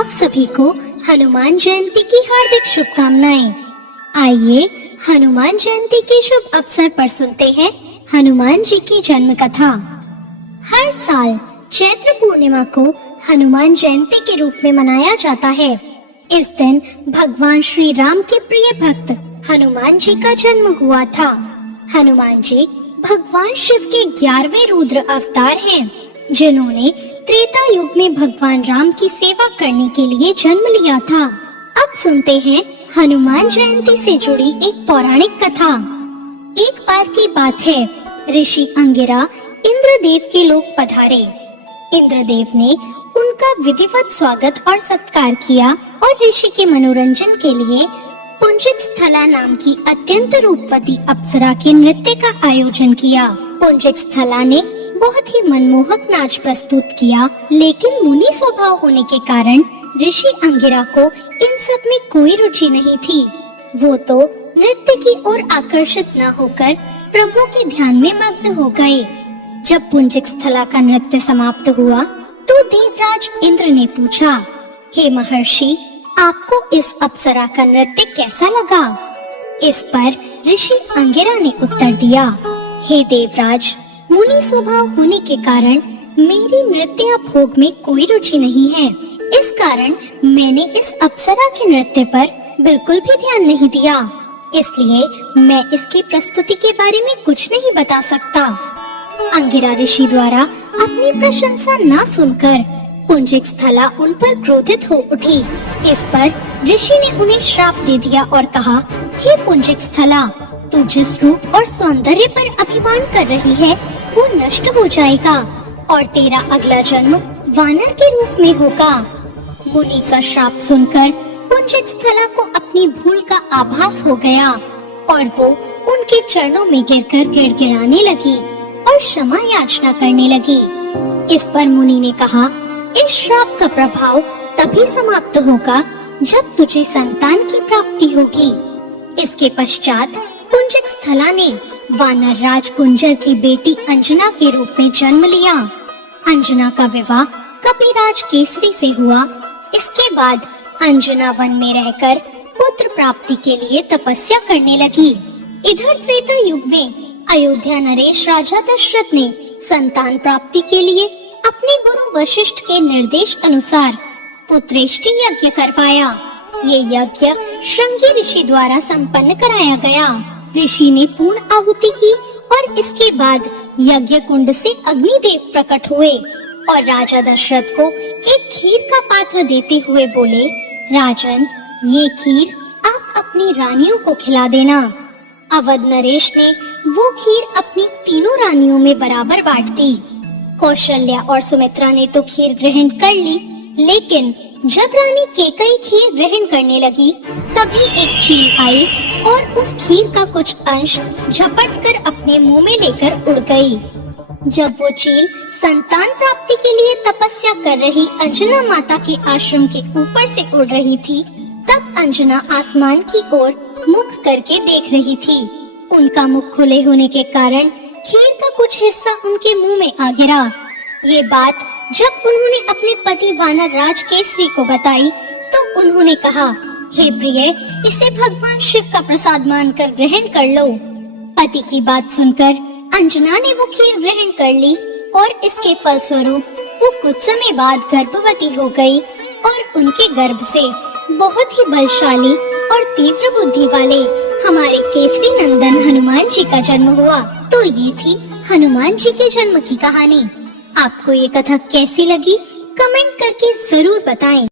आप सभी को हनुमान जयंती की हार्दिक शुभकामनाएं। आइए हनुमान जयंती के शुभ अवसर पर सुनते हैं हनुमान जी की जन्म कथा। हर साल चैत्र पूर्णिमा को हनुमान जयंती के रूप में मनाया जाता है। इस दिन भगवान श्री राम के प्रिय भक्त हनुमान जी का जन्म हुआ था। हनुमान जी भगवान शिव के 11वें रुद्र अवतार हैं, जिन्होंने त्रेता युग में भगवान राम की सेवा करने के लिए जन्म लिया था। अब सुनते हैं हनुमान जयंती से जुड़ी एक पौराणिक कथा। एक बार की बात है, ऋषि अंगिरा इंद्रदेव के लोक पधारे। इंद्रदेव ने उनका विधिवत स्वागत और सत्कार किया और ऋषि के मनोरंजन के लिए पुंजिक स्थला नाम की अत्यंत रूपवती अप्सरा के नृत्य का आयोजन किया। पुंजिक स्थला ने बहुत ही मनमोहक नाच प्रस्तुत किया, लेकिन मुनि स्वभाव होने के कारण ऋषि अंगिरा को इन सब में कोई रुचि नहीं थी। वो तो नृत्य की ओर आकर्षित न होकर प्रभु के ध्यान में मग्न हो गए। जब पुंजिक स्थला का नृत्य समाप्त हुआ तो देवराज इंद्र ने पूछा, हे महर्षि, आपको इस अप्सरा का नृत्य कैसा लगा? इस पर ऋषि अंगिरा ने उत्तर दिया, हे देवराज, मुनि स्वभाव होने के कारण मेरी नृत्य भोग में कोई रुचि नहीं है। इस कारण मैंने इस अप्सरा के नृत्य पर बिल्कुल भी ध्यान नहीं दिया, इसलिए मैं इसकी प्रस्तुति के बारे में कुछ नहीं बता सकता। अंगिरा ऋषि द्वारा अपनी प्रशंसा न सुनकर पुंजिक स्थला उन पर क्रोधित हो उठी। इस पर ऋषि ने उन्हें श्राप दे दिया और कहा, हे पुंजिक स्थला, तू जिस रूप और सौंदर्य पर अभिमान कर रही है वो नष्ट हो जाएगा और तेरा अगला जन्म वानर के रूप में होगा। मुनि का श्राप सुनकर पुंजिक स्थला को अपनी भूल का आभास हो गया और वो उनके चरणों में गिरकर गिड़गिड़ाने लगी और क्षमा याचना करने लगी। इस पर मुनि ने कहा, इस श्राप का प्रभाव तभी समाप्त होगा जब तुझे संतान की प्राप्ति होगी। इसके पश्चात पुंजिक स्थला ने वानर राज कुंजर की बेटी अंजना के रूप में जन्म लिया। अंजना का विवाह कपिराज केसरी से हुआ। इसके बाद अंजना वन में रहकर पुत्र प्राप्ति के लिए तपस्या करने लगी। इधर त्रेता युग में अयोध्या नरेश राजा दशरथ ने संतान प्राप्ति के लिए अपने गुरु वशिष्ठ के निर्देश अनुसार पुत्रेष्टि यज्ञ करवाया। ये यज्ञ श्रृंगी ऋषि द्वारा संपन्न कराया गया। ऋषि ने पूर्ण आहुति की और इसके बाद यज्ञ कुंड से अग्निदेव प्रकट हुए और राजा दशरथ को एक खीर का पात्र देते हुए बोले, राजन, ये खीर आप अपनी रानियों को खिला देना। अवध नरेश ने वो खीर अपनी तीनों रानियों में बराबर बांट दी। कौशल्या और सुमित्रा ने तो खीर ग्रहण कर ली, लेकिन जब रानी केकई खीर ग्रहण करने लगी तभी एक चील आई और उस खीर का कुछ अंश झपट कर अपने मुंह में लेकर उड़ गई। जब वो चील संतान प्राप्ति के लिए तपस्या कर रही अंजना माता के आश्रम के ऊपर से उड़ रही थी, तब अंजना आसमान की ओर मुख करके देख रही थी। उनका मुख खुले होने के कारण खीर का कुछ हिस्सा उनके मुंह में आ गिरा। ये बात जब उन्होंने अपने पति वानर राज केसरी को बताई तो उन्होंने कहा, हे प्रिय, इसे भगवान शिव का प्रसाद मानकर ग्रहण कर लो। पति की बात सुनकर अंजना ने वो खीर ग्रहण कर ली और इसके फलस्वरूप वो कुछ समय बाद गर्भवती हो गई और उनके गर्भ से बहुत ही बलशाली और तीव्र बुद्धि वाले हमारे केसरी नंदन हनुमान जी का जन्म हुआ। तो ये थी हनुमान जी के जन्म की कहानी। आपको ये कथा कैसी लगी? कमेंट करके जरूर बताएं।